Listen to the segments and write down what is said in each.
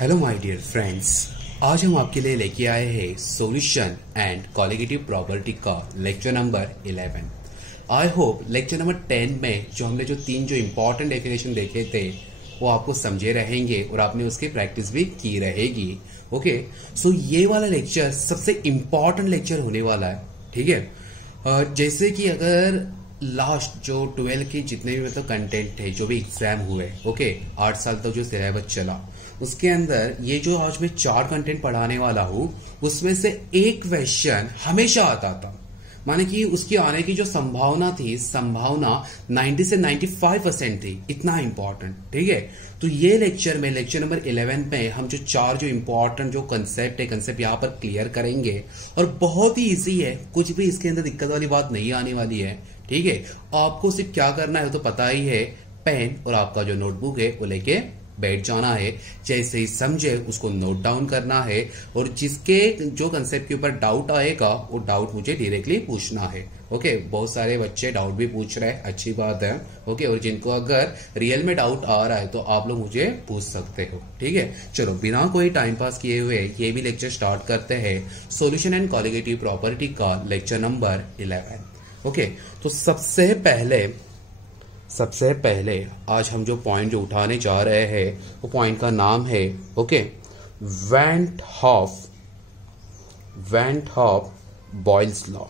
Hello my dear friends, आज हम आपके लिए लेके आए हैं सॉल्यूशन एंड कॉलिगेटिव प्रॉपर्टी का lecture number 11। I hope lecture number 10 में जो हमने जो इंपॉर्टेंट डेफिनेशन देखे थे वो आपको समझे रहेंगे और आपने उसकी प्रैक्टिस भी की रहेगी। ओके, सो ये वाला लेक्चर सबसे इम्पॉर्टेंट लेक्चर होने वाला है। ठीक है, जैसे कि अगर लास्ट जो 12 के जितने भी मतलब कंटेंट थे, जो भी एग्जाम हुए, ओके 8 साल तक जो सिलेबस चला, उसके अंदर ये जो आज मैं 4 कंटेंट पढ़ाने वाला हूं उसमें से एक क्वेश्चन हमेशा आता था। माने कि उसकी आने की जो संभावना 90 से 95% थी। इतना इंपॉर्टेंट। ठीक है, तो ये लेक्चर में लेक्चर नंबर 11 में हम जो 4 जो इंपॉर्टेंट जो कंसेप्ट यहाँ पर क्लियर करेंगे और बहुत ही इजी है, कुछ भी इसके अंदर दिक्कत वाली बात नहीं आने वाली है। ठीक है, आपको सिर्फ क्या करना है तो पता ही है, पेन और आपका जो नोटबुक है वो लेके बैठ जाना है। जैसे ही समझे उसको नोट डाउन करना है और जिसके जो कंसेप्ट के ऊपर डाउट आएगा वो डाउट मुझे डायरेक्टली पूछना है। ओके, बहुत सारे बच्चे डाउट भी पूछ रहे हैं, अच्छी बात है। ओके, और जिनको अगर रियल में डाउट आ रहा है तो आप लोग मुझे पूछ सकते हो। ठीक है, चलो बिना कोई टाइम पास किए हुए ये भी लेक्चर स्टार्ट करते हैं। सॉल्यूशन एंड कॉलिगेटिव प्रॉपर्टी का लेक्चर नंबर 11। ओके, तो सबसे पहले आज हम जो पॉइंट जो उठाने जा रहे हैं वो पॉइंट का नाम है van't Hoff Boyle's law.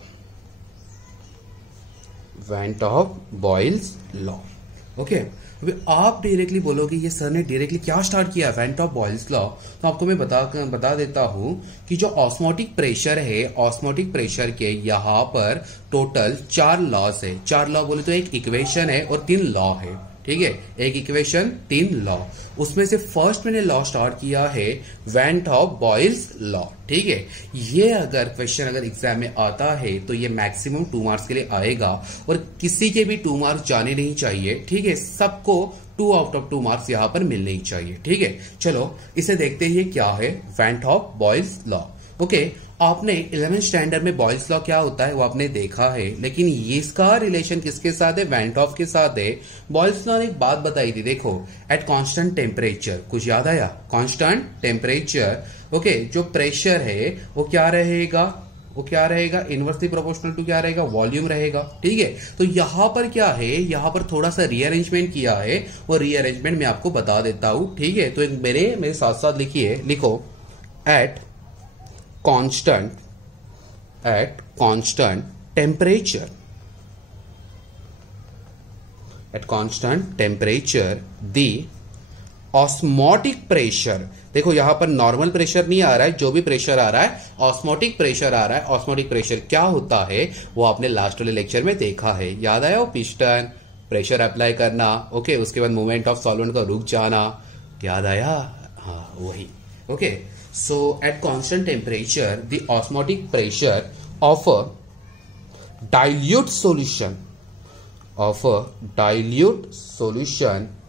Van't Hoff Boyle's law. Okay, अभी आप डायरेक्टली बोलोगे ये सर ने डायरेक्टली क्या स्टार्ट किया वैन हॉफ बॉयल्स लॉ, तो आपको मैं बता देता हूं कि जो ऑस्मोटिक प्रेशर है, ऑस्मोटिक प्रेशर के यहाँ पर टोटल 4 लॉस है। 4 लॉ बोले तो एक इक्वेशन है और 3 लॉ है। ठीक है, एक इक्वेशन 3 लॉ, उसमें से फर्स्ट मैंने लॉ स्टार्ट किया है वैन हॉफ बॉयल्स लॉ। ठीक है, ये अगर क्वेश्चन अगर एग्जाम में आता है तो ये मैक्सिमम 2 मार्क्स के लिए आएगा और किसी के भी 2 मार्क्स जाने नहीं चाहिए। ठीक है, सबको 2 आउट ऑफ 2 मार्क्स यहां पर मिलने ही चाहिए। ठीक है, चलो इसे देखते हैं क्या है van't Hoff Boyle's law. Okay, आपने 11th स्टैंडर्ड में बॉयल्स लॉ क्या होता है वो आपने देखा है, लेकिन इसका रिलेशन किसके साथ है? वैन हॉफ के साथ है। बॉयल्स लॉ ने एक बात बताई थी, देखो एट कांस्टेंट टेम्परेचर, कुछ याद आया? कांस्टेंट टेम्परेचर, ओके, जो प्रेशर है वो क्या रहेगा? इनवर्सली प्रोपोर्शनल टू क्या रहेगा? वॉल्यूम रहेगा। ठीक है, तो यहां पर क्या है, यहां पर थोड़ा सा रीअरेंजमेंट किया है और रीअरेंजमेंट मैं आपको बता देता हूं। ठीक है, तो एक मेरे साथ साथ लिखो eight constant temperature the osmotic pressure, देखो यहां पर नॉर्मल प्रेशर नहीं आ रहा है, जो भी प्रेशर आ रहा है ऑस्मोटिक प्रेशर आ रहा है। ऑस्मोटिक प्रेशर क्या होता है वो आपने लास्ट वाले लेक्चर में देखा है, याद आया? वो पिस्टन प्रेशर अप्लाई करना, ओके, उसके बाद मूवमेंट ऑफ सॉल्वेंट का रुक जाना, याद आया? हाँ, वही। Okay, so at constant temperature the osmotic pressure of a dilute solution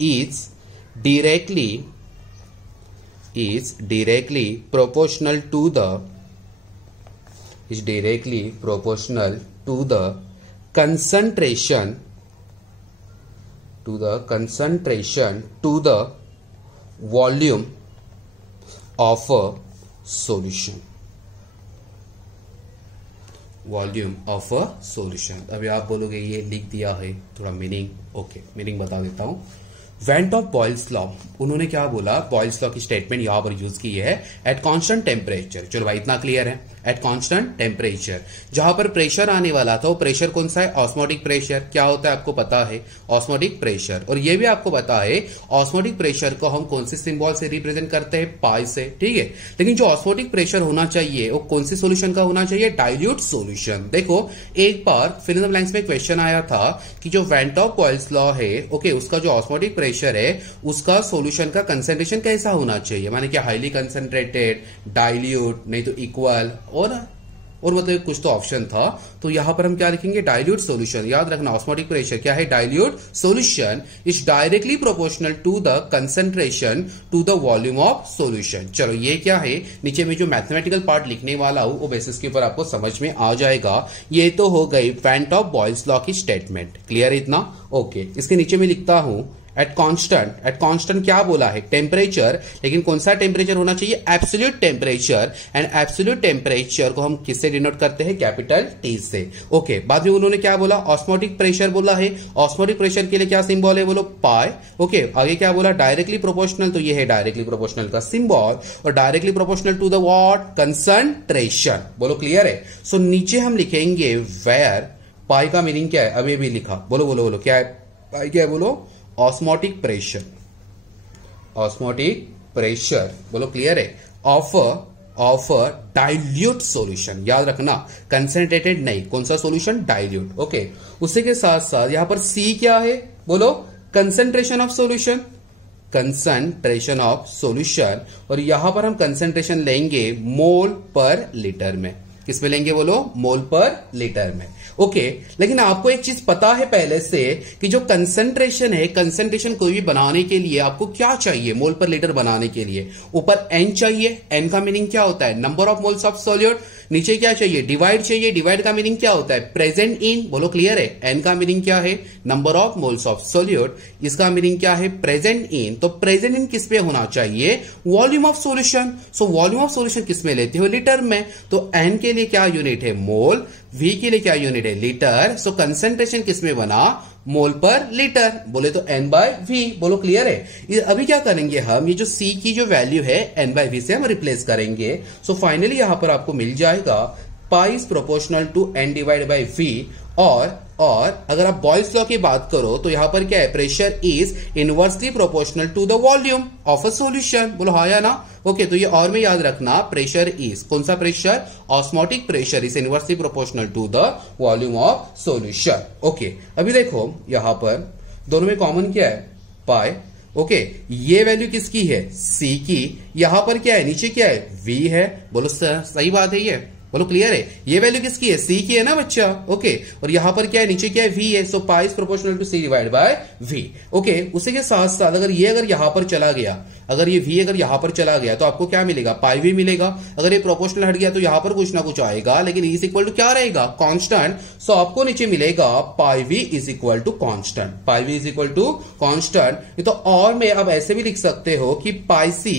is directly proportional to the concentration to the volume of a solution। अभी आप बोलोगे ये लिख दिया है, थोड़ा मीनिंग, ओके, मीनिंग बता देता हूं। वैन हॉफ बॉयल्स लॉ, उन्होंने क्या बोला? बॉयल्स लॉ की स्टेटमेंट यहां पर यूज की है एट कांस्टेंट टेम्परेचर। चलो भाई इतना क्लियर है, एट कांस्टेंट टेम्परेचर जहां पर प्रेशर आने वाला था वो प्रेशर कौन सा है? Osmotic pressure. क्या होता है आपको पता है? Osmotic pressure. और ये भी आपको पता है ऑस्मोटिक प्रेशर को हम कौन से सिंबल से रिप्रेजेंट करते हैं? पाई से। ठीक है, लेकिन जो ऑस्मोटिक प्रेशर होना चाहिए वो कौन से सोल्यूशन का होना चाहिए? Dilute solution. देखो एक बार फिल इन द ब्लैंक्स में क्वेश्चन आया था कि जो वैन हॉफ बॉयल्स लॉ है, ओके, उसका जो ऑस्मोटिक प्रेशर है उसका सोल्यूशन का कंसेंट्रेशन कैसा होना चाहिए? माने क्या हाईली कंसेंट्रेटेड, डाइल्यूट, नहीं तो इक्वल, और मतलब कुछ तो ऑप्शन था। तो यहां पर हम क्या लिखेंगे? Dilute solution. याद रखना ऑस्मोटिक प्रेशर क्या है? Dilute solution is directly proportional to the concentration to the volume of solution. चलो ये क्या है, नीचे में जो मैथमेटिकल पार्ट लिखने वाला हूं वो बेसिस के ऊपर आपको समझ में आ जाएगा। ये तो हो गई वैन हॉफ बॉयल्स लॉ की स्टेटमेंट। क्लियर है इतना? ओके, इसके नीचे में लिखता हूं एट कांस्टेंट क्या बोला है, टेम्परेचर, लेकिन कौन सा टेम्परेचर होना चाहिए, absolute temperature, and absolute temperature को हम किससे डिनोट करते हैं, कैपिटल टी से। ओके, बाद में उन्होंने क्या बोला, ऑस्मोटिक प्रेशर बोला है, ऑस्मोटिक प्रेशर के लिए क्या सिंबल है, बोलो पाई। ओके, आगे क्या बोला, डायरेक्टली प्रोपोर्शनल, तो ये है डायरेक्टली प्रोपोर्शनल का सिंबल, और directly proportional to the what, concentration. बोलो क्लियर है। सो नीचे हम लिखेंगे वेयर, पाई का मीनिंग क्या है, अभी भी लिखा, बोलो बोलो बोलो क्या है, पाई क्या है, बोलो ऑस्मोटिक प्रेशर, ऑस्मोटिक प्रेशर, बोलो क्लियर है, ऑफ अ डाइल्यूट सॉल्यूशन। याद रखना कंसेंट्रेटेड नहीं, कौन सा सॉल्यूशन, डाइल्यूट। ओके, उसी के साथ साथ यहां पर सी क्या है, बोलो concentration of solution, concentration of solution, और यहां पर हम कंसेंट्रेशन लेंगे मोल पर लीटर में। किसमें लेंगे, बोलो मोल पर लीटर में। ओके, लेकिन आपको एक चीज पता है पहले से कि जो कंसंट्रेशन है, कंसंट्रेशन कोई भी बनाने के लिए आपको क्या चाहिए, मोल पर लीटर बनाने के लिए ऊपर एन चाहिए। एन का मीनिंग क्या होता है, number of moles of solute. नीचे क्या चाहिए, डिवाइड चाहिए। डिवाइड का मीनिंग क्या होता है, प्रेजेंट इन। बोलो क्लियर है। एन का मीनिंग क्या है, number of moles of solute. इसका मीनिंग क्या है, प्रेजेंट इन। तो प्रेजेंट इन किस पे होना चाहिए, volume of solution. So volume of solution किस में लेते हो, लीटर में। तो एन के लिए क्या यूनिट है, मोल। वी के लिए क्या यूनिट है, लीटर। सो कंसेंट्रेशन किस में बना, मोल पर लीटर, बोले तो एन बाय वी। बोलो क्लियर है। अभी क्या करेंगे हम, ये जो सी की जो वैल्यू है एन बाय वी से हम रिप्लेस करेंगे। सो फाइनली यहां पर आपको मिल जाएगा pi is proportional to n divide by v. और अगर आप बॉयल्स लॉ की बात करो तो यहां पर क्या है, pressure is inversely proportional to the volume of a solution. बोलो हाँ या ना। ओके, तो ये और में याद रखना, प्रेशर इज, कौन सा pressure, osmotic pressure is inversely proportional to the volume of solution. Okay, अभी देखो यहां पर दोनों में कॉमन क्या है, पाई। ओके, ये वैल्यू किसकी है, सी की। यहां पर क्या है, नीचे क्या है, वी है। बोलो सही बात है ये, बोलो क्लियर है। ये वैल्यू किसकी है, सी की है ना बच्चा। ओके, और यहां पर क्या है, नीचे क्या है, वी है। So pi is proportional to C divide by V. Okay, उसी के साथ साथ अगर यहां पर चला गया, अगर ये वी अगर यहां पर चला गया तो आपको क्या मिलेगा, पाई वी मिलेगा। अगर ये प्रोपोर्शनल हट गया तो यहां पर कुछ ना कुछ आएगा, लेकिन इज इक्वल टू क्या रहेगा, कांस्टेंट। सो आपको नीचे मिलेगा pi V is equal to constant, pi V is equal to constant. तो और में अब ऐसे भी लिख सकते हो कि pi C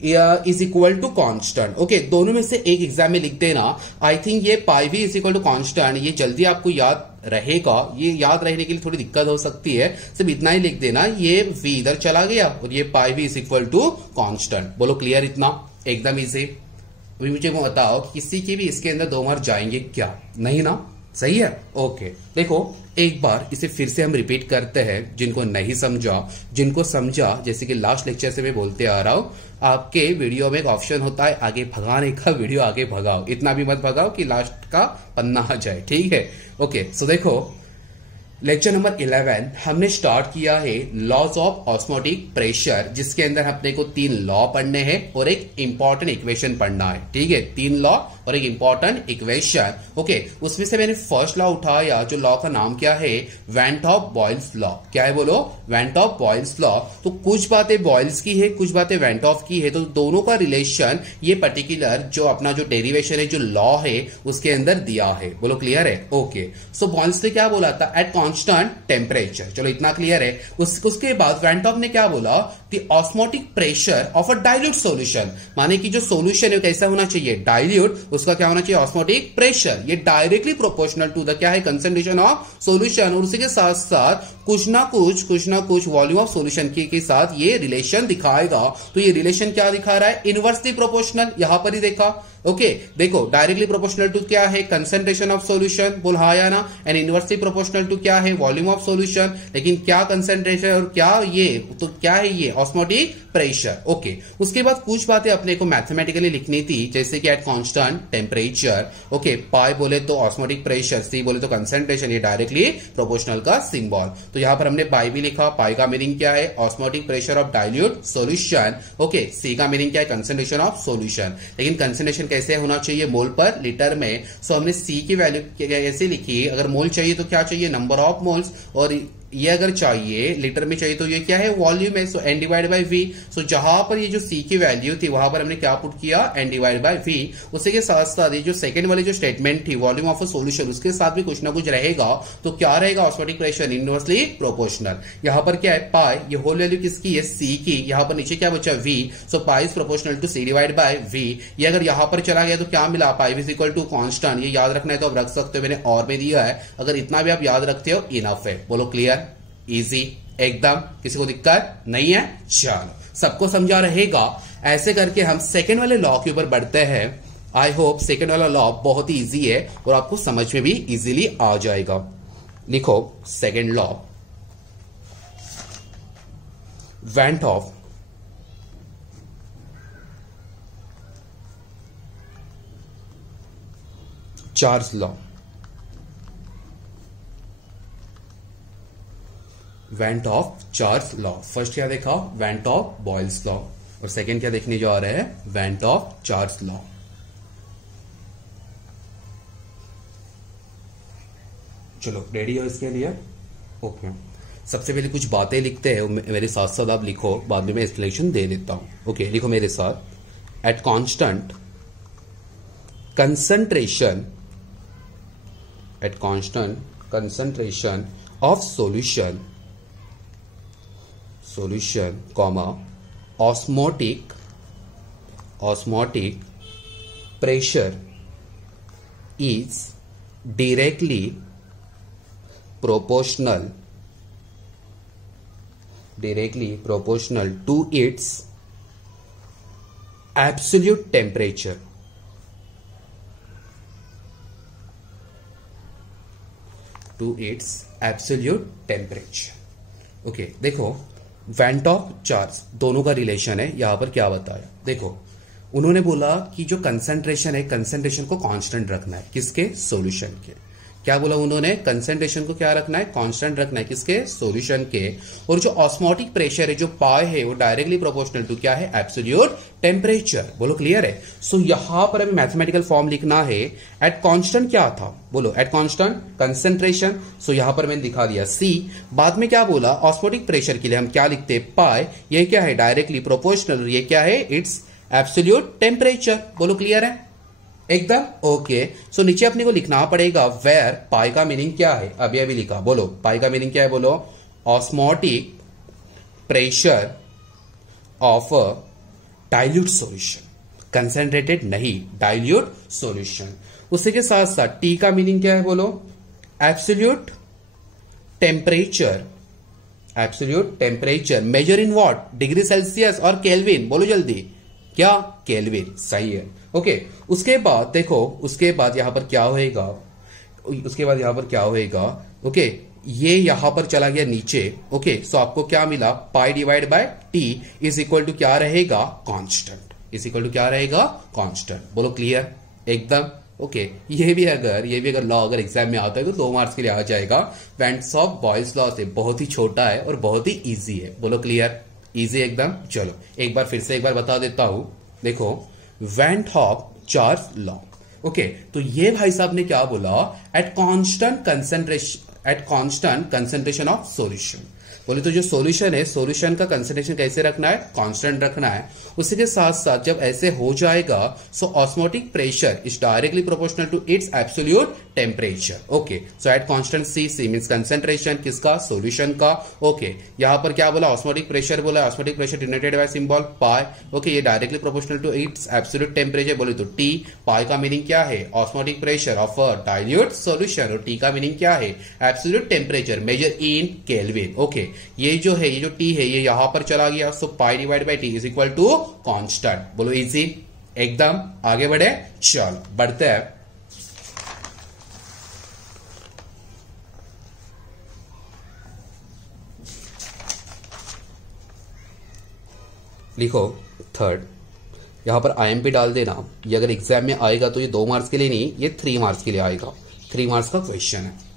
is equal to constant. Okay, दोनों में से एक एग्जाम में लिख देना। आई थिंक ये pi V is equal to constant, ये जल्दी आपको याद रहेगा। ये याद रहने के लिए थोड़ी दिक्कत हो सकती है, सिर्फ इतना ही लिख देना, ये वी इधर चला गया और ये pi V is equal to constant. बोलो क्लियर, इतना एकदम इजी। अभी मुझे बताओ किसी की भी इसके अंदर 2 मार्क जाएंगे क्या, नहीं ना, सही है। ओके, देखो एक बार इसे फिर से हम रिपीट करते हैं, जिनको नहीं समझा, जिनको समझा, जैसे कि लास्ट लेक्चर से मैं बोलते आ रहा हूं, आपके वीडियो में एक ऑप्शन होता है आगे भगाने का, वीडियो आगे भगाओ, इतना भी मत भगाओ कि लास्ट का पन्ना आ जाए, ठीक है। ओके, सो देखो लेक्चर नंबर 11 हमने स्टार्ट किया है लॉज ऑफ ऑस्मोटिक प्रेशर, जिसके अंदर अपने को 3 लॉ पढ़ने हैं और एक इंपॉर्टेंट इक्वेशन पढ़ना है, ठीक है। 3 लॉ और एक इंपॉर्टेंट इक्वेशन। ओके, उसमें से मैंने फर्स्ट लॉ उठाया, जो लॉ का नाम क्या है, वैन टॉप बॉयल्स लॉ। क्या है, बोलो वैन टॉप बॉयल्स लॉ। तो कुछ बातें बॉयल्स की है, कुछ बातें वैन टॉप की है, तो दोनों का रिलेशन ये पर्टिकुलर जो अपना जो डेरिवेशन है, जो लॉ है, उसके अंदर दिया है। बोलो क्लियर है। ओके, सो बॉयल्स ने क्या बोला था, एट कांस्टेंट टेम्परेचर। चलो इतना क्लियर है। उसके बाद वैन टॉप ने क्या बोला, the osmotic pressure of a dilute solution, माने कि जो सॉल्यूशन है कैसा होना चाहिए, डाइल्यूट, उसका क्या होना चाहिए, ऑस्मोटिक प्रेशर। ये डायरेक्टली प्रोपोर्शनल टू द क्या है, कंसंट्रेशन ऑफ सॉल्यूशन। और उसी के साथ साथ कुछ ना कुछ वॉल्यूम ऑफ सॉल्यूशन के साथ ये रिलेशन दिखाएगा। तो ये रिलेशन क्या दिखा रहा है, इनवर्सली प्रोपोर्शनल, यहां पर ही देखा। ओके, देखो डायरेक्टली प्रोपोर्शनल टू क्या है, कंसंट्रेशन ऑफ सॉल्यूशन, बोल हाँ या ना। एंड इनवर्सली प्रोपोर्शनल टू क्या है, वॉल्यूम ऑफ सॉल्यूशन। लेकिन क्या कंसंट्रेशन और क्या ये, तो क्या है ये, ऑस्मोटिक प्रेशर। ओके, उसके बाद कुछ बातें अपने को मैथमेटिकली लिखनी थी, जैसे कि एट कांस्टेंट टेम्परेचर। ओके, पाई बोले तो ऑस्मोटिक प्रेशर, सी बोले तो कंसंट्रेशन, ये डायरेक्टली प्रोपोर्शनल का सिंबल। तो यहां पर हमने पाई भी लिखा। पाई का मीनिंग क्या है, osmotic pressure of dilute solution. Okay, C का मीनिंग क्या है, कंसंट्रेशन ऑफ सॉल्यूशन। लेकिन कंसंट्रेशन कैसे होना चाहिए, मोल पर लीटर में। सो हमने सी की वैल्यू कैसे लिखी, अगर मोल चाहिए तो क्या चाहिए, नंबर ऑफ मोल्स, और ये अगर चाहिए लीटर में चाहिए तो ये क्या है, वॉल्यूम है, सो एन डिवाइड बाई वी। सो जहां पर ये जो सी की वैल्यू थी वहां पर हमने क्या पुट किया, एन डिवाइड बाई वी। उसी के साथ साथ ये जो सेकंड वाली जो स्टेटमेंट थी वॉल्यूम ऑफ अ सॉल्यूशन, उसके साथ भी कुछ ना कुछ रहेगा। तो क्या रहेगा, ऑस्मोटिक प्रेशर इनवर्सली प्रोपोर्शनल। यहां पर क्या है, पाई, ये होल वैल्यू किसकी है, सी की। यहां पर नीचे क्या बचा, v. So pi is proportional to C divide by v. ये अगर यहां पर चला गया तो क्या मिला, pi is equal to constant. ये याद रखना है तो आप रख सकते हो, मैंने और में दिया है, अगर इतना भी आप याद रखते हो इनफ है। बोलो क्लियर, इजी एकदम, किसी को दिक्कत नहीं है। चलो सबको समझा रहेगा। ऐसे करके हम सेकेंड वाले लॉ के ऊपर बढ़ते हैं। आई होप सेकेंड वाला लॉ बहुत ही इजी है और आपको समझ में भी इजीली आ जाएगा। लिखो second law, went of Charles law. Went of Charles law. First क्या देखा, वेंट ऑफ बॉयल्स लॉ, और सेकेंड क्या देखने जो आ रहा है, वेंट ऑफ चार्ज लॉ। चलो रेडी हो इसके लिए, ओके। सबसे पहले कुछ बातें लिखते हैं, मेरे साथ साथ आप लिखो, बाद में मैं एक्सप्लेनेशन दे देता हूं। ओके लिखो मेरे साथ, at constant concentration, at constant concentration of solution, solution, comma, osmotic pressure is directly proportional to its absolute temperature. Okay देखो, वेंट ऑफ चार्ज दोनों का रिलेशन है। यहां पर क्या बताया, देखो उन्होंने बोला कि जो कंसंट्रेशन है, कंसंट्रेशन को कांस्टेंट रखना है, किसके, सॉल्यूशन के। क्या बोला उन्होंने, कंसंट्रेशन को क्या रखना है, कांस्टेंट रखना है, किसके, सॉल्यूशन के। और जो ऑस्मोटिक प्रेशर है, जो पाई है, वो डायरेक्टली प्रोपोर्शनल टू क्या है, एब्सोल्यूट टेम्परेचर। बोलो क्लियर है। सो यहां पर हमें मैथमेटिकल फॉर्म लिखना है। एट कांस्टेंट क्या था, बोलो एट कांस्टेंट कंसंट्रेशन। सो यहां पर मैंने दिखा दिया सी। बाद में क्या बोला, ऑस्मोटिक प्रेशर के लिए हम क्या लिखते हैं, पाई। ये क्या है, डायरेक्टली प्रोपोर्शनल, ये क्या है, इट्स एब्सोल्यूट टेम्परेचर। बोलो क्लियर है एकदम, ओके। सो नीचे अपने को लिखना पड़ेगा वेयर, पाई का मीनिंग क्या है, अभी अभी लिखा, बोलो पाई का मीनिंग क्या है, बोलो osmotic pressure of a dilute solution, concentrated नहीं, डाइल्यूट सॉल्यूशन। उसी के साथ साथ टी का मीनिंग क्या है, बोलो absolute temperature, absolute temperature measure in what, degree Celsius और केल्विन। बोलो जल्दी, क्या, केल्विन, सही है। ओके उसके बाद देखो, उसके बाद यहां पर क्या होएगा, ओके ये यहां पर चला गया नीचे। ओके सो आपको क्या मिला, pi divide by T is equal to क्या रहेगा, कांस्टेंट, इज इक्वल टू क्या रहेगा, कांस्टेंट। बोलो क्लियर एकदम, ओके। ये भी अगर लॉ अगर एग्जाम में आता है तो 2 मार्क्स के लिए आ जाएगा। वेंट्स ऑफ बॉयल्स लॉ से बहुत ही छोटा है और बहुत ही इजी है। बोलो क्लियर, इजी एकदम। चलो एक बार फिर से एक बार बता देता हूं, देखो went of Charles law. Okay तो ये भाई साहब ने क्या बोला, at constant concentration of solution. बोले तो जो सॉल्यूशन है, सॉल्यूशन का कंसंट्रेशन कैसे रखना है, कांस्टेंट रखना है। उसी के साथ साथ जब ऐसे हो जाएगा, so osmotic pressure is directly proportional to its absolute temperature. Okay so at constant C means concentration किसका, सॉल्यूशन का। ओके यहां पर क्या बोला, ऑस्मोटिक प्रेशर बोला, osmotic pressure denoted by symbol pi. Okay ये directly proportional to its absolute temperature, बोले तो टी। पाई का मीनिंग क्या है, osmotic pressure of a dilute solution, और टी का मीनिंग क्या है, absolute temperature measure in kelvin. Okay ये जो है, ये जो टी है, ये यहां पर चला गया, so pi divide by T is equal to constant. बोलो इजी एकदम, आगे बढ़े, चल बढ़ते हैं। लिखो थर्ड, यहां पर आईएमपी डाल देना। ये अगर एग्जाम में आएगा तो ये 2 मार्क्स के लिए नहीं, ये 3 मार्क्स के लिए आएगा। 3 मार्क्स का क्वेश्चन है।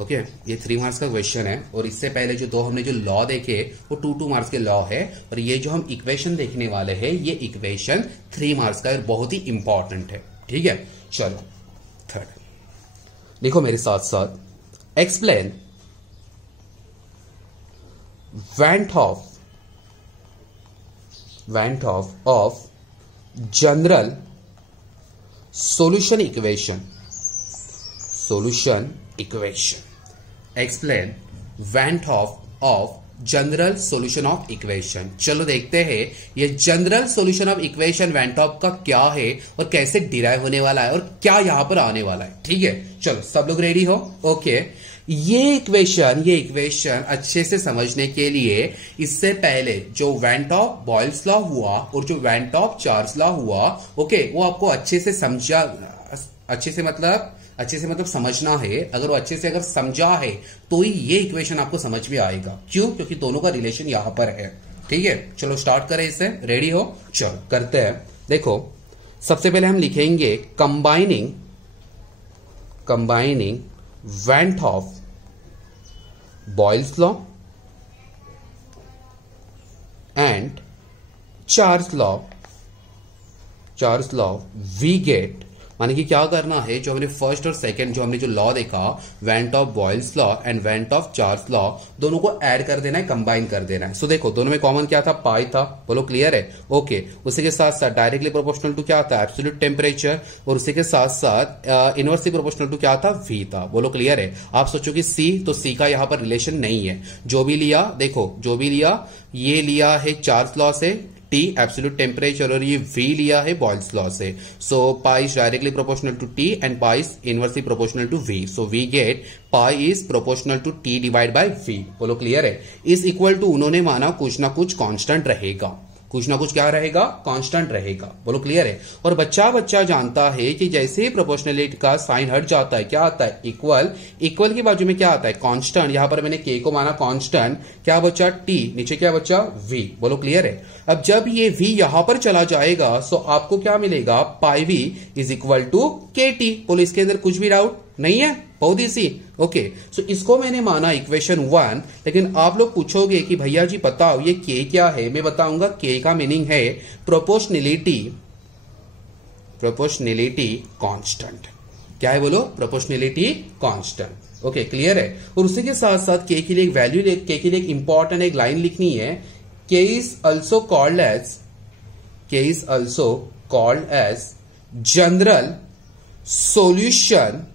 ओके ये 3 मार्क्स का क्वेश्चन है। और इससे पहले जो 2 हमने जो लॉ देखे वो 2 मार्क्स के लॉ है, और ये जो हम इक्वेशन देखने वाले हैं, ये इक्वेशन 3 मार्क्स का है, बहुत ही इंपॉर्टेंट है। ठीक है चलो थर्ड लिखो मेरे साथ साथ, explain went off of general solution equation. Explain went off of general solution of equation. चलो देखते हैं ये general solution of equation went of का क्या है और कैसे डिराइव होने वाला है और क्या यहां पर आने वाला है. ठीक है, चलो सब लोग रेडी हो. ओके, ये इक्वेशन अच्छे से समझने के लिए इससे पहले जो वेंट ऑफ बॉयल्स लॉ हुआ और जो वेंट ऑफ चार्ल्स लॉ हुआ, ओके, वो आपको अच्छे से मतलब समझना है. अगर वो अच्छे से अगर समझा है तो ही ये इक्वेशन आपको समझ में आएगा. क्यों? क्योंकि दोनों का रिलेशन यहां पर है. ठीक है, चलो स्टार्ट करें इसे. रेडी हो? चलो करते हैं. देखो, सबसे पहले हम लिखेंगे combining van't of Boyle's law and Charles law we get, माने कि क्या करना है, जो हमने फर्स्ट और सेकंड जो हमने जो लॉ देखा, went of Boyle's law and went of Charles law, दोनों को ऐड कर देना है, कंबाइन कर देना है. सो देखो, दोनों में कॉमन क्या था? पाई था. बोलो क्लियर है? ओके, उसी के साथ साथ डायरेक्टली प्रोपोर्शनल टू क्या था? Absolute temperature. और उसी के साथ साथ इनवर्सली प्रोपोर्शनल टू क्या था? वी था. बोलो क्लियर है? आप सोचो कि सी, तो सी का यहां पर रिलेशन नहीं है. जो भी लिया, देखो जो भी लिया, ये लिया है चार्ल्स लॉ से T एब्सोल्यूट टेम्परेचर और ये V लिया है बॉयल्स लॉ से. So pi is directly proportional to T and pi is inversely proportional to V. So we get pi is proportional to T divide by V. बोलो clear है? Is equal to, उन्होंने माना कुछ ना कुछ constant रहेगा. कुछ ना कुछ क्या रहेगा? कांस्टेंट रहेगा. बोलो क्लियर है? और बच्चा जानता है कि जैसे ही प्रोपोर्शनलिटी का साइन हट जाता है, क्या आता है? इक्वल की बाजू में क्या आता है? कांस्टेंट. यहां पर मैंने के को माना कांस्टेंट. क्या बचा? टी. नीचे क्या बचा? वी. बोलो क्लियर है? अब जब ये वी यहां पर चला जाएगा, सो आपको क्या मिलेगा? Pi V is equal to के टी. बोलो इसके अंदर कुछ भी डाउट नहीं है? बहुत इजी. ओके, सो इसको मैंने माना इक्वेशन 1. लेकिन आप लोग पूछोगे कि भैया जी बताओ ये के क्या है. मैं बताऊंगा के का मीनिंग है प्रोपोर्शनलिटी कांस्टेंट. क्या है? बोलो प्रोपोर्शनलिटी कांस्टेंट. ओके, क्लियर है? और उसी के साथ साथ के के लिए एक वैल्यू, के के लिए एक इंपॉर्टेंट एक लाइन लिखनी है. K is also called as general solution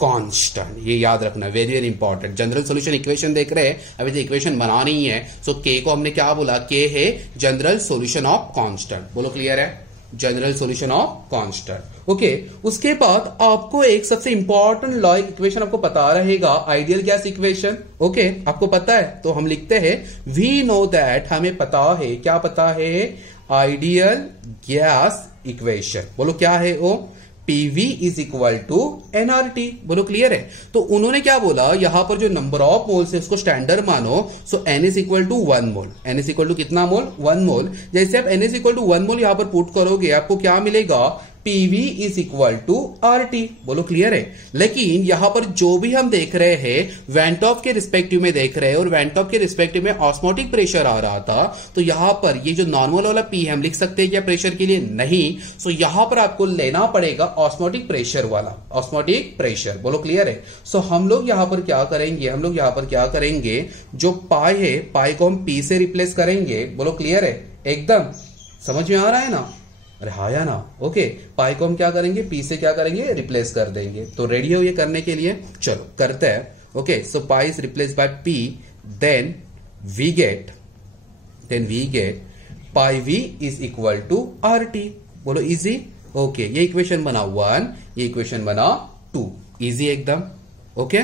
constant. ये याद रखना, very very important. General solution equation देख रहे हैं, अभी तो इक्वेशन बना नहीं है. सो के को हमने क्या बोला? के है जनरल सॉल्यूशन ऑफ कांस्टेंट. बोलो क्लियर है? General solution of constant. Okay, उसके बाद आपको एक सबसे इंपॉर्टेंट लॉ इक्वेशन आपको पता रहेगा, आइडियल गैस इक्वेशन. ओके, आपको पता है तो हम लिखते हैं वी नो दैट. हमें पता है, क्या पता है? Ideal gas equation. बोलो क्या है वो? PV is equal to nRT. बोलो क्लियर है? तो उन्होंने क्या बोला, यहां पर जो नंबर ऑफ मोल्स है उसको स्टैंडर्ड मानो. So n is equal to 1 मोल. n इज इक्वल टू कितना मोल? 1 मोल. जैसे आप n इज इक्वल टू 1 मोल यहां पर पुट करोगे, आपको क्या मिलेगा? PV is equal to RT. बोलो क्लियर है? लेकिन यहां पर जो भी हम देख रहे हैं वेंट ऑफ के रिस्पेक्टिव में देख रहे हैं, और वेंट ऑफ के रिस्पेक्टिव में ऑस्मोटिक प्रेशर आ रहा था. तो यहां पर ये जो नॉर्मल वाला P हम लिख सकते हैं क्या प्रेशर के लिए? नहीं. सो यहां पर आपको लेना पड़ेगा ऑस्मोटिक प्रेशर वाला, ऑस्मोटिक प्रेशर. बोलो क्लियर है? सो हम लोग यहां पर क्या करेंगे, जो पाई है, पाई को हम P से रिप्लेस करेंगे. बोलो क्लियर है? एकदम समझ में आ रहा है ना? अरे हाँ या ना? ओके, पाई को हम क्या करेंगे? पी से क्या करेंगे? रिप्लेस कर देंगे. तो रेडी हो ये करने के लिए? चलो करते हैं. Okay, so pi is replace by P, then we get pi V is equal to R T. बोलो इजी. ओके, ये इक्वेशन बना 1, ये इक्वेशन बना 2. इजी एकदम. ओके,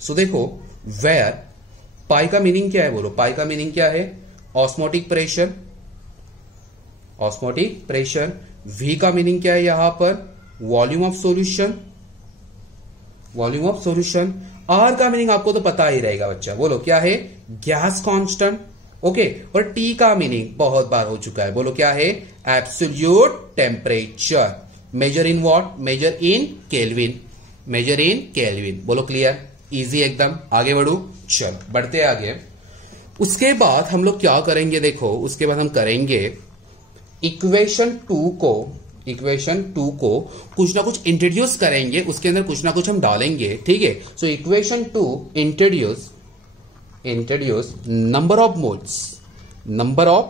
सो देखो, वेयर पाई का मीनिंग क्या है? बोलो पाई का मीनिंग क्या है? Osmotic pressure. V का मीनिंग क्या है यहां पर? Volume of solution. R का मीनिंग आपको तो पता ही रहेगा बच्चा. बोलो क्या है? Gas constant. ओके, और T का मीनिंग बहुत बार हो चुका है. बोलो क्या है? Absolute temperature. Measure in what? Measure in kelvin. बोलो क्लियर? इजी एकदम. आगे बढ़ू. चलो बढ़ते आगे. उसके बाद हम लोग क्या करेंगे? देखो, उसके बाद हम करेंगे इक्वेशन 2 को कुछ ना कुछ इंट्रोड्यूस करेंगे, उसके अंदर कुछ ना कुछ हम डालेंगे. ठीक है? So equation 2 introduce introduce number of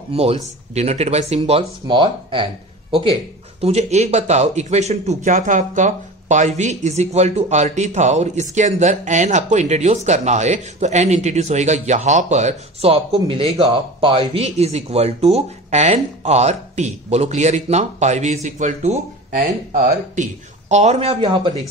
moles denoted by symbol small n. Okay, तो मुझे एक बताओ, इक्वेशन 2 क्या था आपका? Pi V is equal to R T था और इसके अंदर एन आपको इंट्रोड्यूस करना है, तो एन इंट्रोड्यूस होएगा यहां पर। सो आपको मिलेगा pi V is equal to n R T. बोलो क्लियर इतना? Pi V is equal to n R T. और में आप यहां पर लिख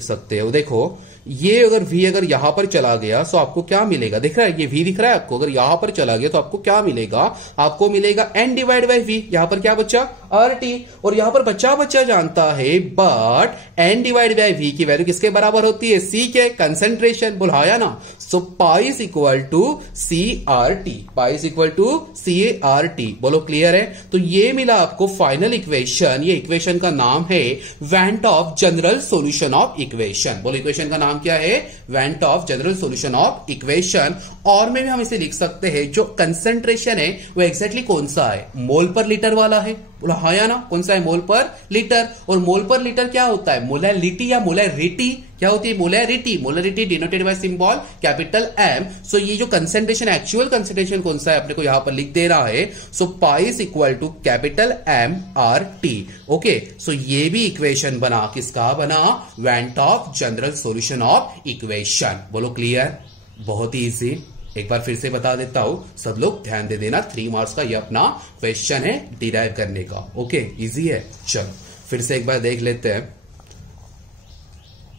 सकते हो, देखो ये अगर v अगर यहां पर चला गया तो आपको क्या मिलेगा? दिख रहा है ये v दिख रहा है आपको? अगर यहां पर चला गया तो आपको क्या मिलेगा? आपको मिलेगा n डिवाइड बाई v। यहां पर क्या बच्चा? RT। और यहां पर बच्चा जानता है but n divide by v की वैल्यू किसके बराबर होती है? C के कंसेंट्रेशन। बुलाया ना? So pi is equal to CRT। Pi is equal to CRT। बोलो क्लियर है? तो ये मिला आपको फाइनल इक्वेशन। ये इक्वेशन का नाम है went Hoff general solution of equation. बोलो इक्वेशन का नाम क्या है? Went Hoff general solution of equation. और में भी हम इसे लिख सकते हैं, जो कंसेंट्रेशन है वो एग्जैक्टली कौन सा है? मोल पर लीटर वाला है। बोला हाँ या ना? कौन सा है? मोल पर लीटर। और मोल पर लीटर क्या होता है? मोलैरिटी या मोलैरिटी क्या होती है? Molarity. Molarity denoted by symbol capital M. So ये जो कंसेंट्रेशन, एक्चुअल कंसेंट्रेशन कौन सा है अपने को यहां पर लिख दे रहा है। So pi is equal to capital M R T. Okay, so ये भी इक्वेशन बना, किसका बना? Van't Hoff general solution of equation. बोलो क्लियर? बहुत ही इजी। एक बार फिर से बता देता हूं, सब लोग ध्यान दे देना। 3 मार्क्स का ये अपना क्वेश्चन है डिराइव करने का। ओके, इजी है। चलो फिर से एक बार देख लेते हैं।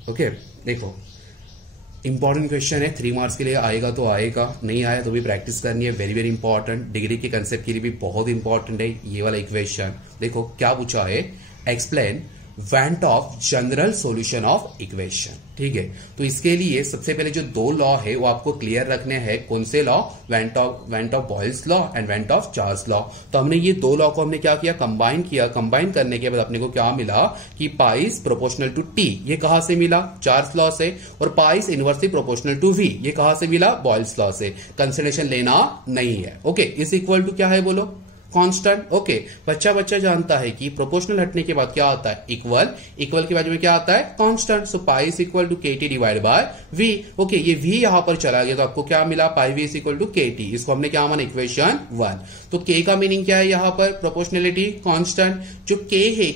ओके, देखो इंपॉर्टेंट क्वेश्चन है, 3 मार्क्स के लिए आएगा तो आएगा, नहीं आया तो भी प्रैक्टिस करनी है। वेरी वेरी इंपॉर्टेंट, डिग्री के कंसेप्ट के लिए भी बहुत इंपॉर्टेंट है ये वाला इक्वेशन। देखो क्या पूछा है? Explain went Hoff general solution of equation. ठीक है, तो इसके लिए सबसे पहले जो 2 लॉ है वो आपको क्लियर रखने हैं। कौन से law? Went of Boyle's law and went of Charles law. तो हमने ये 2 लॉ को हमने क्या किया? कंबाइन किया। कंबाइन करने के बाद अपने को क्या मिला कि pi is proportional to T. ये कहां से मिला? चार्ल्स लॉ से। और pi is inversely proportional to V. ये कहां से मिला? बॉयल्स लॉ से। कंसिडरेशन लेना नहीं है। ओके, इज इक्वल टू क्या है? बोलो कांस्टेंट। ओके, बच्चा जानता है कि प्रोपोर्शनल हटने के बाद क्या आता है? इक्वल। इक्वल के बाद में क्या आता है? Constant. So pi is equal to KT divide by V। Okay, ये V यहां पर चला गया तो आपको क्या मिला? Pi V is equal to KT। इसको हमने क्या माना? इक्वेशन 1। तो K का मीनिंग क्या है यहां पर? Proportionality constant. जो K है,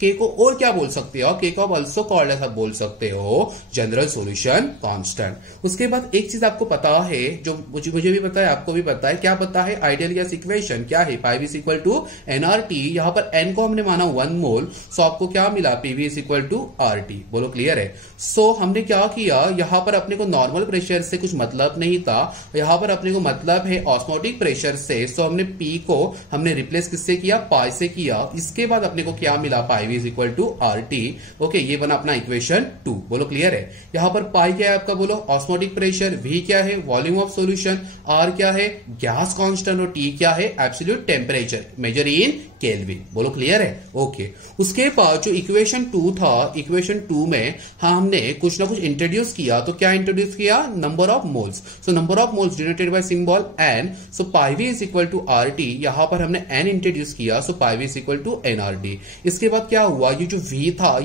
K को और क्या बोल सकते हो? K को आप ऑल्सो कॉल्ड ऐसा बोल सकते हो जनरल सॉल्यूशन कांस्टेंट। उसके बाद एक चीज आपको पता है, जो मुझे भी पता है, आपको भी पता है। क्या पता है? आइडियल गैस इक्वेशन क्या है? Pi V is equal to nRT। यहां पर n को हमने माना 1 मोल। सो आपको क्या मिला? PV is equal to RT। बोलो क्लियर है? सो हमने क्या किया, यहां पर अपने को नॉर्मल प्रेशर से कुछ मतलब नहीं था, यहां पर अपने को मतलब है ऑस्मोटिक प्रेशर से। सो हमने P को हमने रिप्लेस किससे किया? पाई से किया। इसके बाद अपने को क्या मिला? Pi V is equal to RT। Okay, ये बना अपना इक्वेशन 2। बोलो क्लियर है? यहां पर पाई क्या है आपका? बोलो ऑस्मोटिक प्रेशर। V क्या है? Volume of solution. R क्या है? Gas constant. और T क्या है? Absolute temperature measure in kelvin. बोलो क्लियर है? ओके, उसके बाद जो इक्वेशन 2 था, इक्वेशन 2 में हमने कुछ ना कुछ इंट्रोड्यूस किया। तो क्या इंट्रोड्यूस किया? Number of moles. So number of moles denoted by symbol n। So pi V is equal to RT। यहां पर हमने n इंट्रोड्यूस किया। So pi V is equal to nRT। इसके बाद क्या हुआ? ये जो V था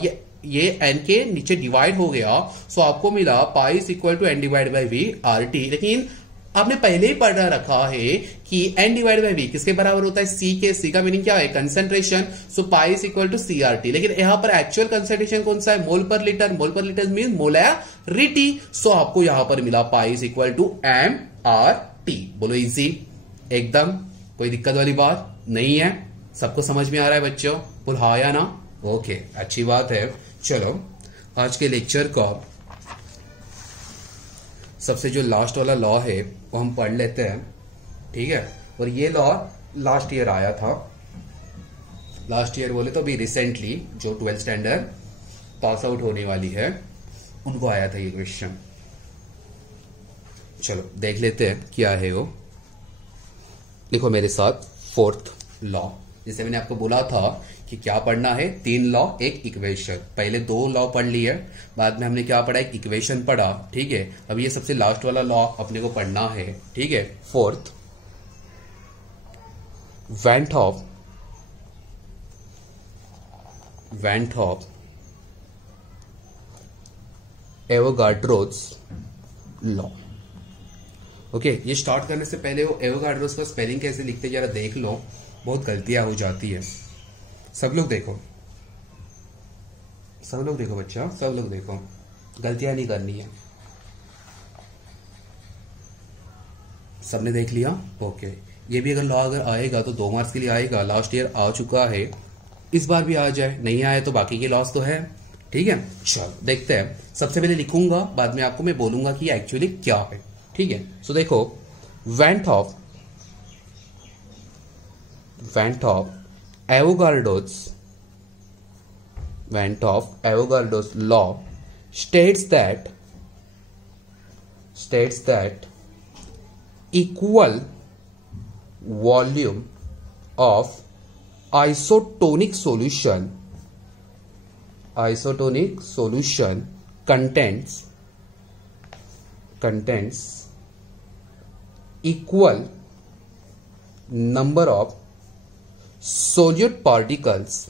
ये n के नीचे डिवाइड हो गया। सो आपको मिला pi is equal to n divide by V RT। लेकिन आपने पहले ही पढ़ रखा है कि n डिवाइड बाई V किसके बराबर होता है? C के। C का मीनिंग क्या है? Concentration. So pi is equal to CRT। लेकिन यहां पर एक्चुअल कंसेंट्रेशन कौन सा है? मोल पर लीटर। मोल पर लीटर मीन मोलैरिटी। सो आपको यहां पर मिला pi is equal to MRT। बोलो इजी एकदम, कोई दिक्कत वाली बात नहीं है? सबको समझ में आ रहा है बच्चों? बोल हाँ या ना? ओके, अच्छी बात है। चलो आज के लेक्चर का सबसे जो लास्ट वाला लॉ है वो हम पढ़ लेते हैं। ठीक है, और ये लॉ लास्ट ईयर आया था। लास्ट ईयर बोले तो अभी रिसेंटली जो 12th स्टैंडर्ड पास आउट होने वाली है उनको आया था ये क्वेश्चन। चलो देख लेते हैं क्या है वो। देखो मेरे साथ 4th लॉ, जैसे मैंने आपको बोला था कि क्या पढ़ना है? 3 लॉ, एक इक्वेशन। पहले 2 लॉ पढ़ लिए, बाद में हमने क्या पढ़ा? एक इक्वेशन पढ़ा। ठीक है, अब ये सबसे लास्ट वाला लॉ अपने को पढ़ना है। ठीक है, 4th went of Avogadro's law. Okay, ये स्टार्ट करने से पहले वो एवोगाड्रोस का स्पेलिंग कैसे लिखते जरा देख लो, बहुत गलतियां हो जाती है। सब लोग देखो, सब लोग देखो बच्चा, सब लोग देखो, गलतियां नहीं करनी है। सबने देख लिया? ओके, ये भी अगर लॉ अगर आएगा तो 2 मार्क्स के लिए आएगा। लास्ट ईयर आ चुका है, इस बार भी आ जाए, नहीं आया तो बाकी के लॉस तो है। ठीक है, चलो देखते हैं। सबसे पहले लिखूंगा, बाद में आपको मैं बोलूंगा कि एक्चुअली क्या है। ठीक है, सो देखो, went of Avogadro's law states that equal volume of isotonic solution contains equal number of solute particles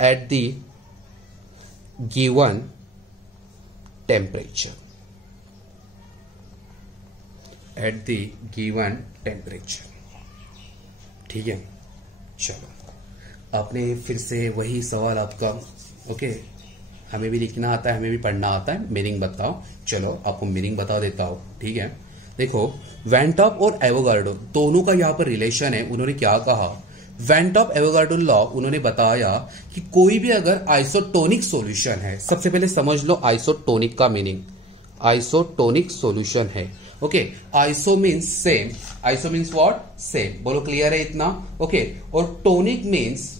at the given temperature. ठीक है, चलो आपने फिर से वही सवाल आपका। ओके, हमें भी लिखना आता है, हमें भी पढ़ना आता है, मीनिंग बताओ। चलो आपको मीनिंग बता देता हूं। ठीक है, देखो, वेंट ऑफ और एवोगाड्रो दोनों का यहां पर रिलेशन है। उन्होंने क्या कहा, वेंट ऑफ एवोगाड्रो लॉ, उन्होंने बताया कि कोई भी अगर आइसोटोनिक सॉल्यूशन है, सबसे पहले समझ लो आइसोटोनिक का मीनिंग। आइसोटोनिक सॉल्यूशन है, okay, iso means same, iso means what, same, बोलो क्लियर है इतना? ओके, और tonic means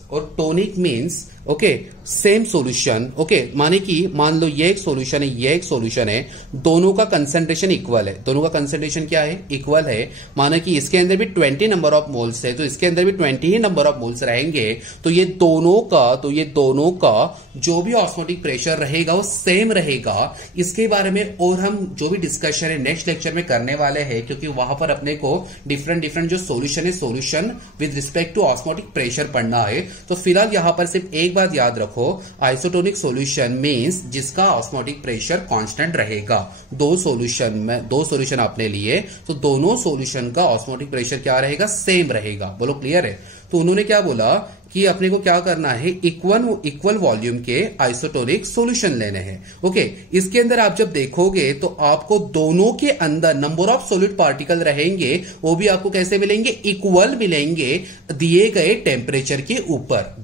okay same solution. Okay, माने कि मान लो ये एक सॉल्यूशन है, ये एक सॉल्यूशन है, दोनों का कंसंट्रेशन इक्वल है। दोनों का कंसंट्रेशन क्या है, इक्वल है। माना कि इसके अंदर भी 20 नंबर ऑफ मोल्स है, तो इसके अंदर भी 20 ही नंबर ऑफ मोल्स रहेंगे। तो ये दोनों का जो भी ऑस्मोटिक प्रेशर रहेगा वो सेम रहेगा। इसके बारे में और हम जो भी डिस्कशन है नेक्स्ट लेक्चर में करने वाले हैं, क्योंकि वहां पर अपने को डिफरेंट जो solution with respect to osmotic pressure पढ़ना है। तो फिलहाल यहां पर सिर्फ एक बात याद रखो, आइसोटोनिक सॉल्यूशन मींस जिसका ऑस्मोटिक प्रेशर कांस्टेंट रहेगा। दो सॉल्यूशन आपने लिए, तो दोनों सॉल्यूशन का ऑस्मोटिक प्रेशर क्या रहेगा, सेम रहेगा। बोलो क्लियर है? तो उन्होंने क्या बोला कि अपने को क्या करना है, इक्वल वॉल्यूम के आइसोटोनिक सॉल्यूशन लेने हैं। ओके, इसके अंदर आप जब देखोगे तो आपको दोनों के अंदर नंबर ऑफ सॉलिड पार्टिकल रहेंगे, वो भी आपको कैसे मिलेंगे, इक्वल मिलेंगे, दिए गए टेम्परेचर के ऊपर।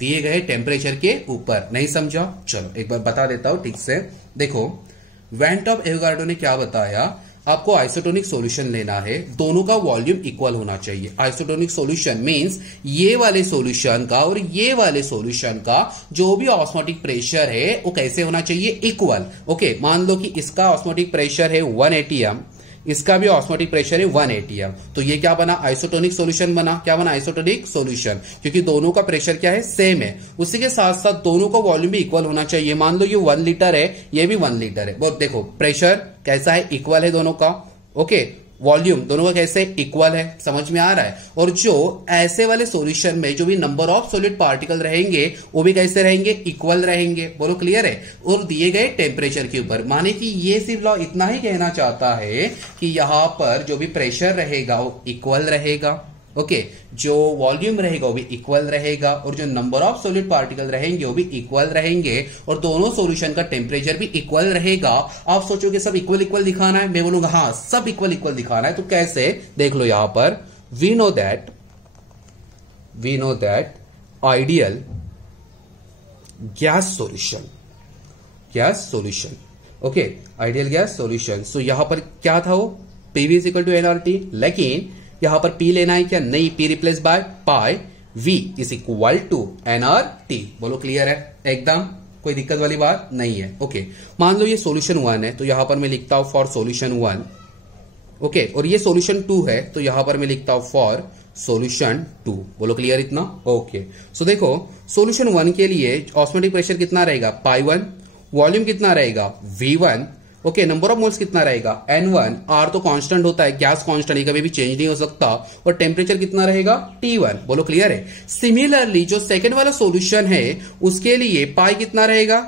नहीं समझा? चलो एक बार बता देता हूं ठीक से। देखो, वेंट ऑफ एवोगाड्रो ने क्या बताया, आपको आइसोटोनिक सॉल्यूशन लेना है, दोनों का वॉल्यूम इक्वल होना चाहिए। आइसोटोनिक सॉल्यूशन मींस ये वाले सॉल्यूशन का और ये वाले सॉल्यूशन का जो भी ऑस्मोटिक प्रेशर है वो कैसे होना चाहिए, इक्वल। ओके, मान लो कि इसका ऑस्मोटिक प्रेशर है 1 atm, इसका भी ऑस्मोटिक प्रेशर है 1 atm, तो ये क्या बना, आइसोटोनिक सॉल्यूशन बना। क्या बना, आइसोटोनिक सॉल्यूशन, क्योंकि दोनों का प्रेशर क्या है, सेम है। उसी के साथ साथ दोनों का वॉल्यूम भी इक्वल होना चाहिए। मान लो ये 1 लीटर है, ये भी 1 लीटर है। बहुत देखो, प्रेशर कैसा है, इक्वल है दोनों का। ओके, वॉल्यूम दोनों का कैसे, इक्वल है। समझ में आ रहा है? और जो ऐसे वाले सॉल्यूशन में जो भी नंबर ऑफ सॉलिड पार्टिकल रहेंगे वो भी कैसे रहेंगे, इक्वल रहेंगे। बोलो क्लियर है? और दिए गए टेम्परेचर के ऊपर, माने कि ये सिर्फ लॉ इतना ही कहना चाहता है कि यहां पर जो भी प्रेशर रहेगा वो इक्वल रहेगा। ओके, जो वॉल्यूम रहेगा वो भी इक्वल रहेगा, और जो नंबर ऑफ सॉलिड पार्टिकल रहेंगे वो भी इक्वल रहेंगे, और दोनों सॉल्यूशन का टेम्परेचर भी इक्वल रहेगा। आप सोचोगे सब इक्वल दिखाना है, मैं बोलूंगा हाँ सब इक्वल दिखाना है। तो कैसे, देख लो यहां पर, we know that ideal gas solution, okay, ideal gas solution. So यहां पर क्या था, वो PV = nRT, लेकिन यहां पर P लेना है क्या, नहीं, P replace by pi, V = nRT। बोलो क्लियर है? एकदम कोई दिक्कत वाली बात नहीं है। ओके, मान लो ये सॉल्यूशन 1 है, तो यहां पर मैं लिखता हूं फॉर सॉल्यूशन 1। ओके, और ये सॉल्यूशन 2 है, तो यहां पर मैं लिखता हूं फॉर सॉल्यूशन 2। बोलो क्लियर इतना? ओके, सो देखो, सॉल्यूशन 1 के लिए ऑस्मोटिक प्रेशर कितना रहेगा, π1, वॉल्यूम कितना रहेगा, V1, okay, number of moles कितना रहेगा, N1, R तो कांस्टेंट होता है, गैस कांस्टेंट, ये कभी भी चेंज नहीं हो सकता, और टेम्परेचर कितना रहेगा, T1। बोलो क्लियर है? सिमिलरली जो सेकंड वाला सॉल्यूशन है उसके लिए पाई कितना रहेगा,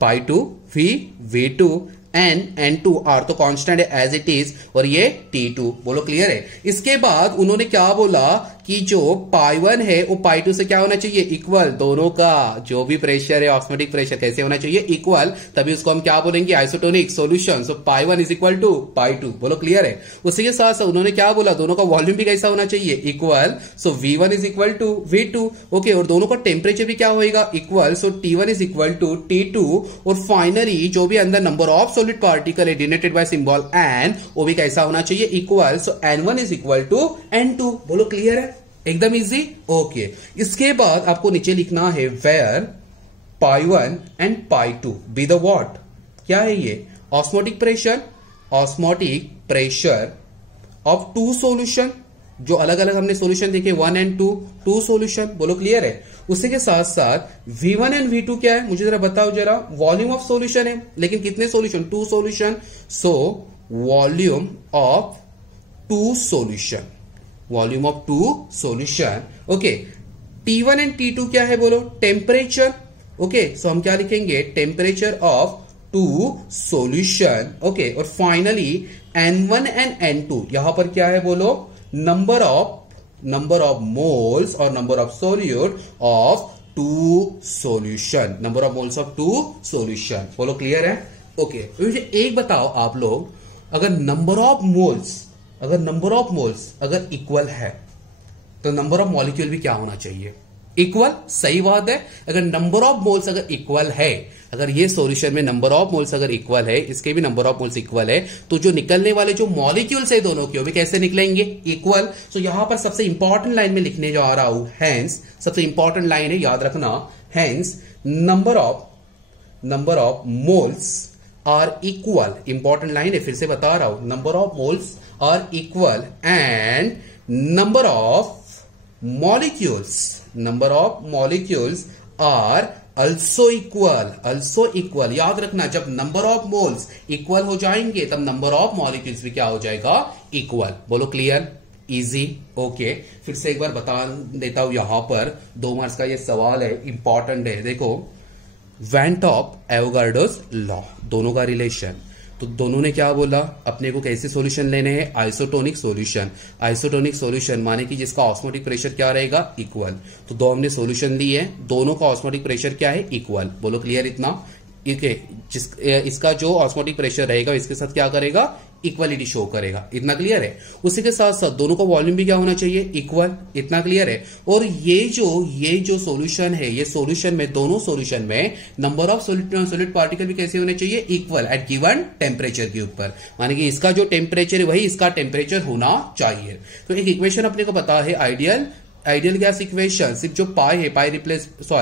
π2, V2, N2 R तो कांस्टेंट है एज इट इज, और ये T2। बोलो क्लियर है। इसके बाद उन्होंने क्या बोला कि जो π1 है वो π2 से क्या होना चाहिए, इक्वल। दोनों का जो भी प्रेशर है, ऑस्मोटिक प्रेशर कैसे होना चाहिए, इक्वल, तभी उसको हम क्या बोलेंगे, isotonic solution. So π1 is equal to π2। बोलो क्लियर है। उसी के साथ साथ उन्होंने क्या बोला, दोनों का वॉल्यूम भी कैसा होना चाहिए, equal. So V1 is equal to V2। Okay, और दोनों का टेम्परेचर भी क्या होगा, equal. So T1 is equal to T2। और फाइनली जो भी अंदर नंबर ऑफ सॉलिड पार्टिकल है डिनोटेड बाय सिंबल N, वो भी कैसा होना चाहिए, equal. So N1 is equal to N2। बोलो क्लियर है, एकदम इजी। ओके, इसके बाद आपको नीचे लिखना है where π1 and π2 be the what, क्या है ये, osmotic pressure. Osmotic pressure of two solution, जो अलग अलग हमने सॉल्यूशन देखे 1 एंड 2, टू सॉल्यूशन। बोलो क्लियर है। उसी के साथ साथ V1 एंड V2 क्या है, मुझे जरा बताओ जरा। वॉल्यूम ऑफ सॉल्यूशन है, लेकिन कितने solution, two solution. So volume of two solution, volume of two solution. Okay, T1 and T2 क्या है, बोलो, टेम्परेचर। ओके, सो हम क्या लिखेंगे, temperature of two solution. Okay, और फाइनली N1 एंड N2 यहां पर क्या है, बोलो, नंबर ऑफ मोल्स और number of solute of two solution, number of moles of two solution. बोलो क्लियर है। ओके, मुझे एक बताओ आप लोग, अगर नंबर ऑफ मोल्स अगर इक्वल है तो नंबर ऑफ मॉलिक्यूल भी क्या होना चाहिए, इक्वल। सही बात है। अगर नंबर ऑफ मोल्स अगर इक्वल है, अगर ये सॉल्यूशन में नंबर ऑफ मोल्स अगर इक्वल है, इसके भी नंबर ऑफ मोल्स इक्वल है, तो जो निकलने वाले जो मॉलिक्यूल्स है दोनों के, वो भी कैसे निकलेंगे, इक्वल। सो यहां पर सबसे इंपॉर्टेंट लाइन में लिखने जा रहा हूं, हेंस, सबसे इंपॉर्टेंट लाइन है, याद रखना, hence number of moles are equal. Important line है, फिर से बता रहा हूं, number of moles are equal and number of molecules are also equal. याद रखना, जब नंबर ऑफ मोल्स इक्वल हो जाएंगे तब नंबर ऑफ मॉलिक्यूल्स भी क्या हो जाएगा, इक्वल। बोलो क्लियर, इजी। ओके, फिर से एक बार बता देता हूं, यहां पर 2 मार्क्स का ये सवाल है, इंपॉर्टेंट है। देखो, वेंट ऑफ एवोगाड्रोस लॉ, दोनों का रिलेशन। तो दोनों ने क्या बोला, अपने को कैसे सॉल्यूशन लेने हैं, आइसोटोनिक सॉल्यूशन। आइसोटोनिक सॉल्यूशन माने कि जिसका ऑस्मोटिक प्रेशर क्या रहेगा, इक्वल। तो दो हमने सॉल्यूशन लिए हैं, दोनों का ऑस्मोटिक प्रेशर क्या है, इक्वल। बोलो क्लियर इतना। इसका जो ऑस्मोटिक प्रेशर रहेगा इसके साथ क्या करेगा, इक्वलिटी शो करेगा। इतना क्लियर है। उसी के साथ साथ दोनों का वॉल्यूम भी क्या होना चाहिए, इक्वल। इतना क्लियर है। और ये जो सॉल्यूशन है, ये सॉल्यूशन में, दोनों सॉल्यूशन में नंबर ऑफ सॉलिड पार्टिकल भी कैसे होने चाहिए, इक्वल एट गिवन टेम्परेचर के ऊपर। माने कि इसका जो टेम्परेचर है वही इसका टेम्परेचर होना चाहिए। तो एक इक्वेशन अपने को पता है, आइडियल गैस इक्वेशन, सिर्फ जो पाई है,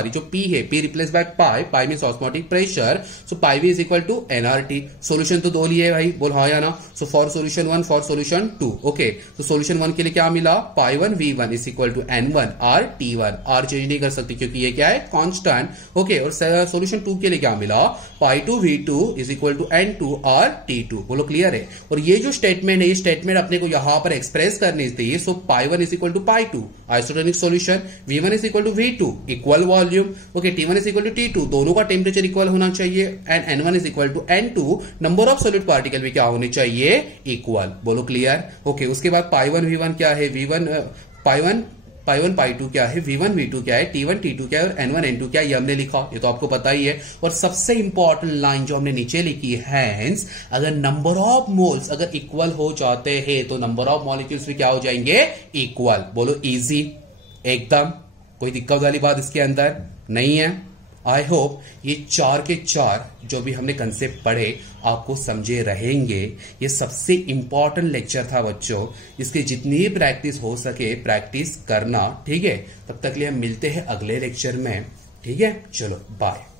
जो पी है, P replace by pi means osmotic pressure. So pi V is equal to NRT. Solution तो दो लिए भाई, बोल हाँ या ना। So for solution 1, for solution 2। Okay, तो सॉल्यूशन 1 के लिए क्या मिला, π1 V1 is equal to N1 R T1। R change नहीं कर सकती क्योंकि ये क्या है, कांस्टेंट। ओके, और सॉल्यूशन 2 के लिए क्या मिला, π2 V2 is equal to N2 R T2। बोलो क्लियर है। और ये जो स्टेटमेंट है, ये स्टेटमेंट अपने को यहां पर एक्सप्रेस करनी थी। So π1 is equal to π2 isotonic solution, V1 is equal to V2 equal volume. Okay, T1 is equal to T2, दोनों का टेम्परेचर इक्वल होना चाहिए and N1 is equal to N2, number of solid particle भी क्या होने चाहिए, equal. बोलो clear. Okay, उसके बाद π1 V1 क्या है, π1 π2 क्या है, V1 V2 क्या है, T1 T2 क्या है और N1 N2 क्या है, ये हमने लिखा, ये तो आपको पता ही है। और सबसे इंपॉर्टेंट लाइन जो हमने नीचे लिखी है, हेंस अगर नंबर ऑफ मोल्स अगर इक्वल हो जाते हैं तो नंबर ऑफ मॉलिक्यूल्स भी क्या हो जाएंगे, इक्वल। बोलो इजी, एकदम कोई दिक्कत वाली बात इसके अंदर नहीं है। आई होप ये 4 के 4 जो भी हमने कंसेप्ट पढ़े आपको समझे रहेंगे। ये सबसे इंपॉर्टेंट लेक्चर था बच्चों, इसकी जितनी प्रैक्टिस हो सके प्रैक्टिस करना, ठीक है। तब तक लिए हम मिलते हैं अगले लेक्चर में, ठीक है। चलो बाय।